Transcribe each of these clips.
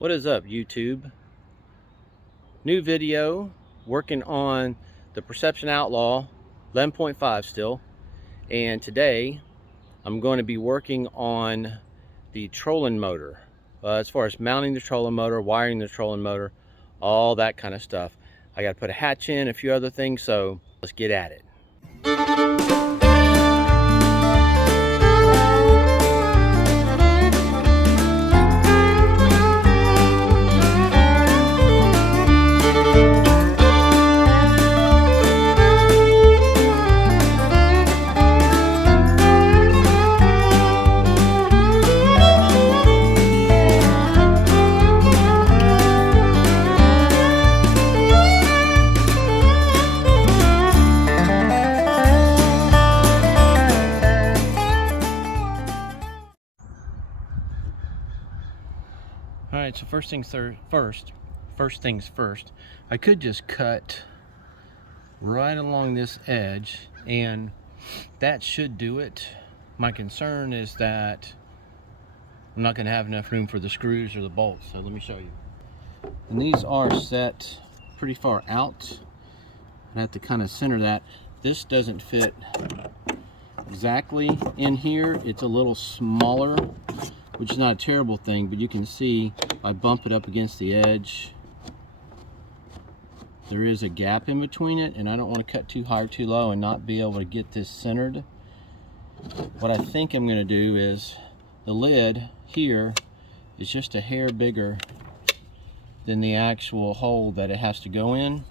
What is up, YouTube? New video, working on the Perception Outlaw 11.5 still, and today I'm going to be working on the trolling motor, as far as mounting the trolling motor, wiring the trolling motor, all that kind of stuff. I got to put a hatch in, a few other things, so let's get at it. Alright, so first things first, I could just cut right along this edge and that should do it. My concern is that I'm not going to have enough room for the screws or the bolts, so let me show you. And these are set pretty far out. I have to kind of center that. This doesn't fit exactly in here. It's a little smaller, which is not a terrible thing, but you can see I bump it up against the edge. There is a gap in between it, and I don't want to cut too high or too low and not be able to get this centered. What I think I'm going to do is the lid here is just a hair bigger than the actual hole that it has to go in.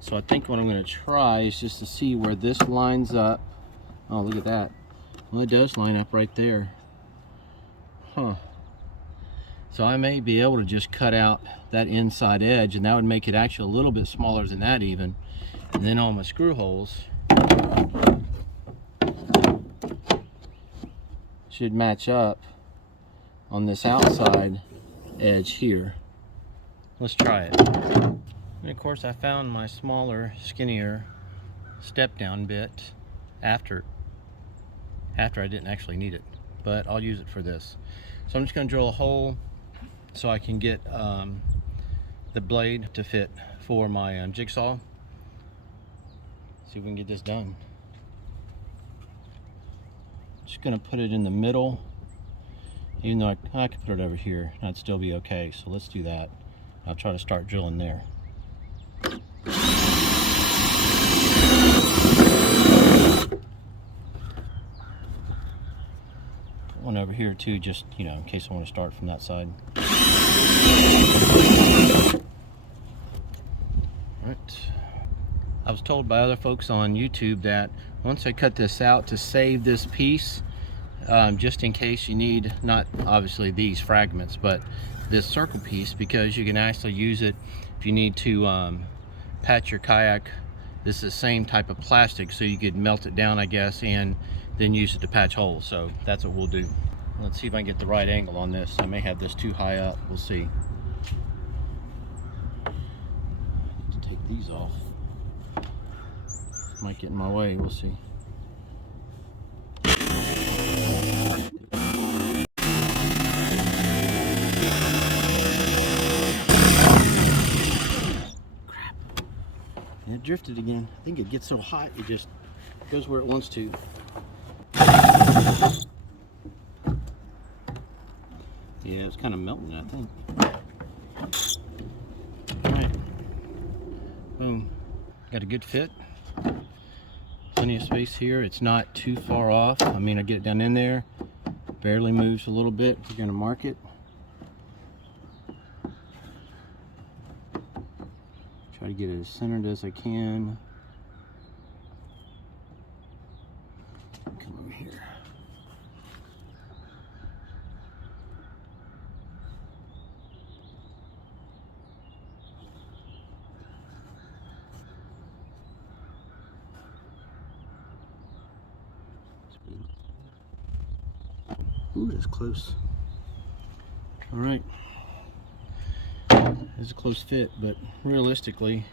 So I think what I'm going to try is just to see where this lines up. Oh, look at that. Well, it does line up right there. Huh. So I may be able to just cut out that inside edge, and that would make it actually a little bit smaller than that even. And then all my screw holes should match up on this outside edge here. Let's try it. And of course I found my smaller, skinnier step down bit after I didn't actually need it, but I'll use it for this. So I'm just going to drill a hole so I can get the blade to fit for my jigsaw. See if we can get this done. Just going to put it in the middle, even though I could put it over here and I'd still be okay. So let's do that. I'll try to start drilling there. One over here too, just in case I want to start from that side. Right. I was told by other folks on YouTube that once I cut this out, to save this piece, just in case you need, not obviously these fragments, but this circle piece, because you can actually use it if you need to patch your kayak. This is the same type of plastic, so you could melt it down, I guess, and then use it to patch holes. So that's what we'll do. Let's see if I can get the right angle on this. I may have this too high up. We'll see. I need to take these off. Might get in my way. We'll see. Crap. And it drifted again. I think it gets so hot it just goes where it wants to. Yeah, it's kind of melting, I think. Alright. Boom. Got a good fit. Plenty of space here. It's not too far off. I mean, I get it down in there. Barely moves a little bit. We're going to mark it. Try to get it as centered as I can. Come over here. Ooh, that's close. All right. It's a close fit, but realistically,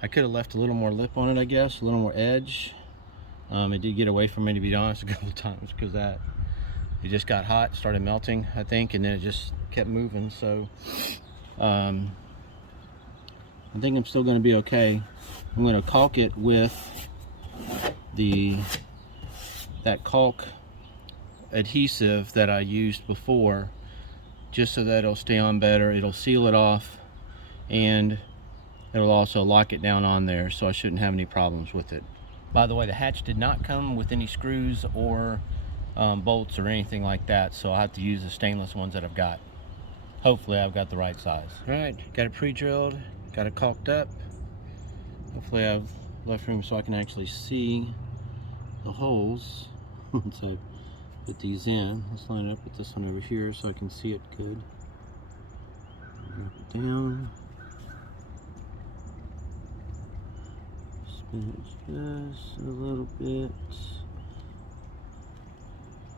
I could have left a little more lip on it, I guess, a little more edge. It did get away from me, to be honest, a couple of times because of that. It just got hot, started melting, I think, and then it just kept moving. So I think I'm still going to be okay. I'm going to caulk it with that caulk adhesive that I used before, just so that it'll stay on better. It'll seal it off, and it'll also lock it down on there, so I shouldn't have any problems with it. By the way, the hatch did not come with any screws or bolts or anything like that, so I have to use the stainless ones that I've got. Hopefully I've got the right size. All right, got it pre-drilled, got it caulked up. Hopefully I've left room so I can actually see the holes. So put these in. Let's line it up with this one over here so I can see it good. Drop it down. Spin it just a little bit.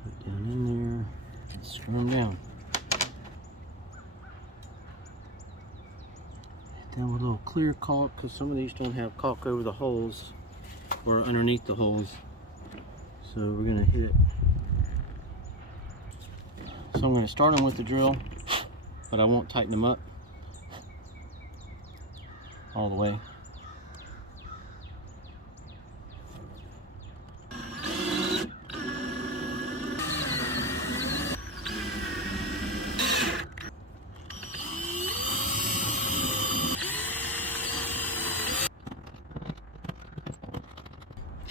Put it down in there. And screw them down. Hit down with a little clear caulk, because some of these don't have caulk over the holes or underneath the holes. So we're going to hit it. So I'm going to start them with the drill, but I won't tighten them up all the way.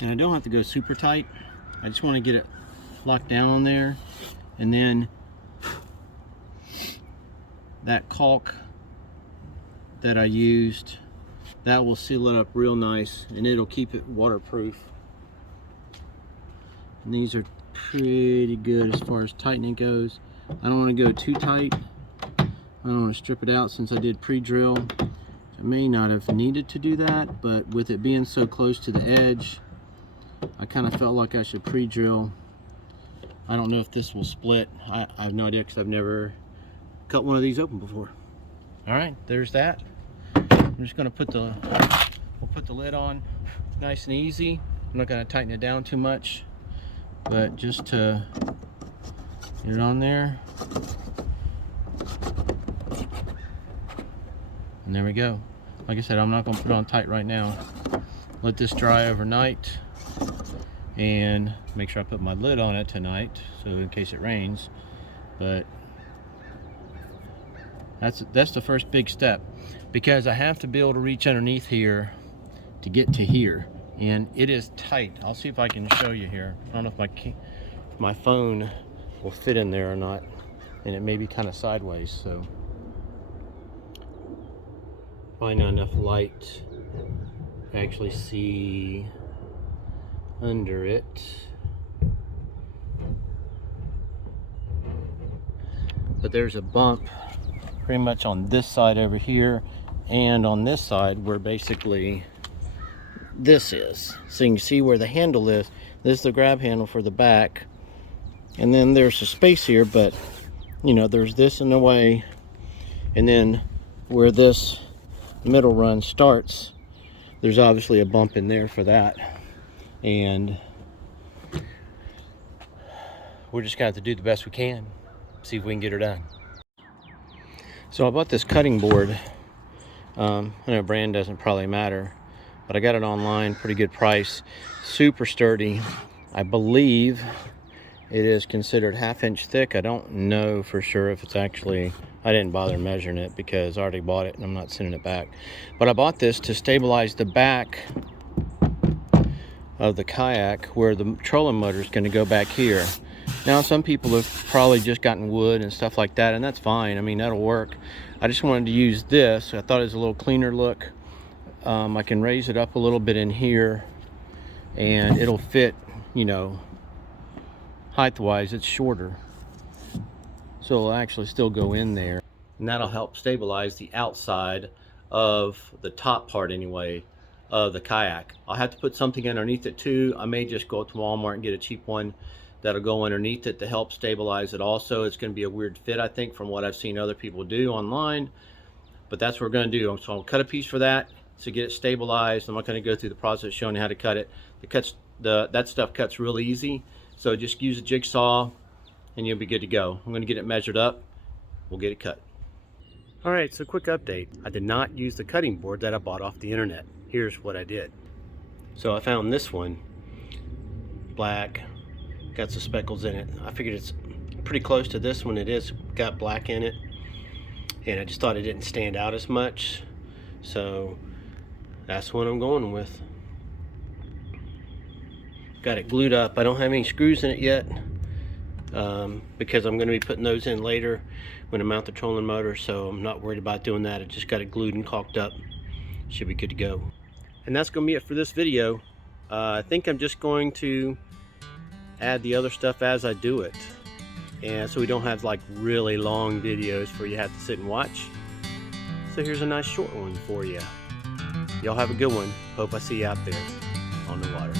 And I don't have to go super tight. I just want to get it locked down on there, and then that caulk that I used, that will seal it up real nice, and it'll keep it waterproof. And these are pretty good as far as tightening goes. I don't want to go too tight. I don't want to strip it out since I did pre-drill. I may not have needed to do that, but with it being so close to the edge, I kind of felt like I should pre-drill. I don't know if this will split. I have no idea, because I've never cut one of these open before. All right, there's that. I'm just going to put the lid on nice and easy. I'm not going to tighten it down too much, but just to get it on there. And there we go. Like I said, I'm not going to put it on tight right now. Let this dry overnight, and make sure I put my lid on it tonight, so in case it rains. But that's the first big step, because I have to be able to reach underneath here to get to here, and it is tight. I'll see if I can show you here. I don't know if my phone will fit in there or not, and it may be kind of sideways, so probably not enough light to actually see under it. But there's a bump pretty much on this side over here, and on this side where basically this is. So you can see where the handle is. This is the grab handle for the back, and then there's a space here, but you know, there's this in the way, and then where this middle run starts, there's obviously a bump in there for that, and we're just gonna have to do the best we can, see if we can get her done. So I bought this cutting board. I know brand doesn't probably matter, but I got it online, pretty good price, super sturdy. I believe it is considered 1/2 inch thick. I don't know for sure if it's actually, I didn't bother measuring it because I already bought it and I'm not sending it back. But I bought this to stabilize the back of the kayak, where the trolling motor is going to go back here. Now some people have probably just gotten wood and stuff like that, and that's fine. I mean, that'll work. I just wanted to use this. I thought it was a little cleaner look. I can raise it up a little bit in here, and it'll fit, you know, height wise it's shorter, so it'll actually still go in there, and that'll help stabilize the outside of the top part anyway of the kayak. I'll have to put something underneath it too. I may just go to Walmart and get a cheap one that'll go underneath it to help stabilize it also. It's going to be a weird fit, I think, from what I've seen other people do online, but that's what we're going to do. So I'll cut a piece for that to get it stabilized. I'm not going to go through the process showing you how to cut it. That stuff cuts real easy, so just use a jigsaw and you'll be good to go. I'm going to get it measured up. We'll get it cut. Alright, so quick update. I did not use the cutting board that I bought off the internet. Here's what I did. So I found this one, black, got some speckles in it. I figured it's pretty close to this one. It is got black in it, and I just thought it didn't stand out as much, so that's what I'm going with. Got it glued up. I don't have any screws in it yet, because I'm going to be putting those in later when I mount the trolling motor, so I'm not worried about doing that. I just got it glued and caulked up. Should be good to go. And that's going to be it for this video. I think I'm just going to add the other stuff as I do it, and so we don't have like really long videos where you have to sit and watch. So here's a nice short one for you. Y'all have a good one. Hope I see you out there on the water.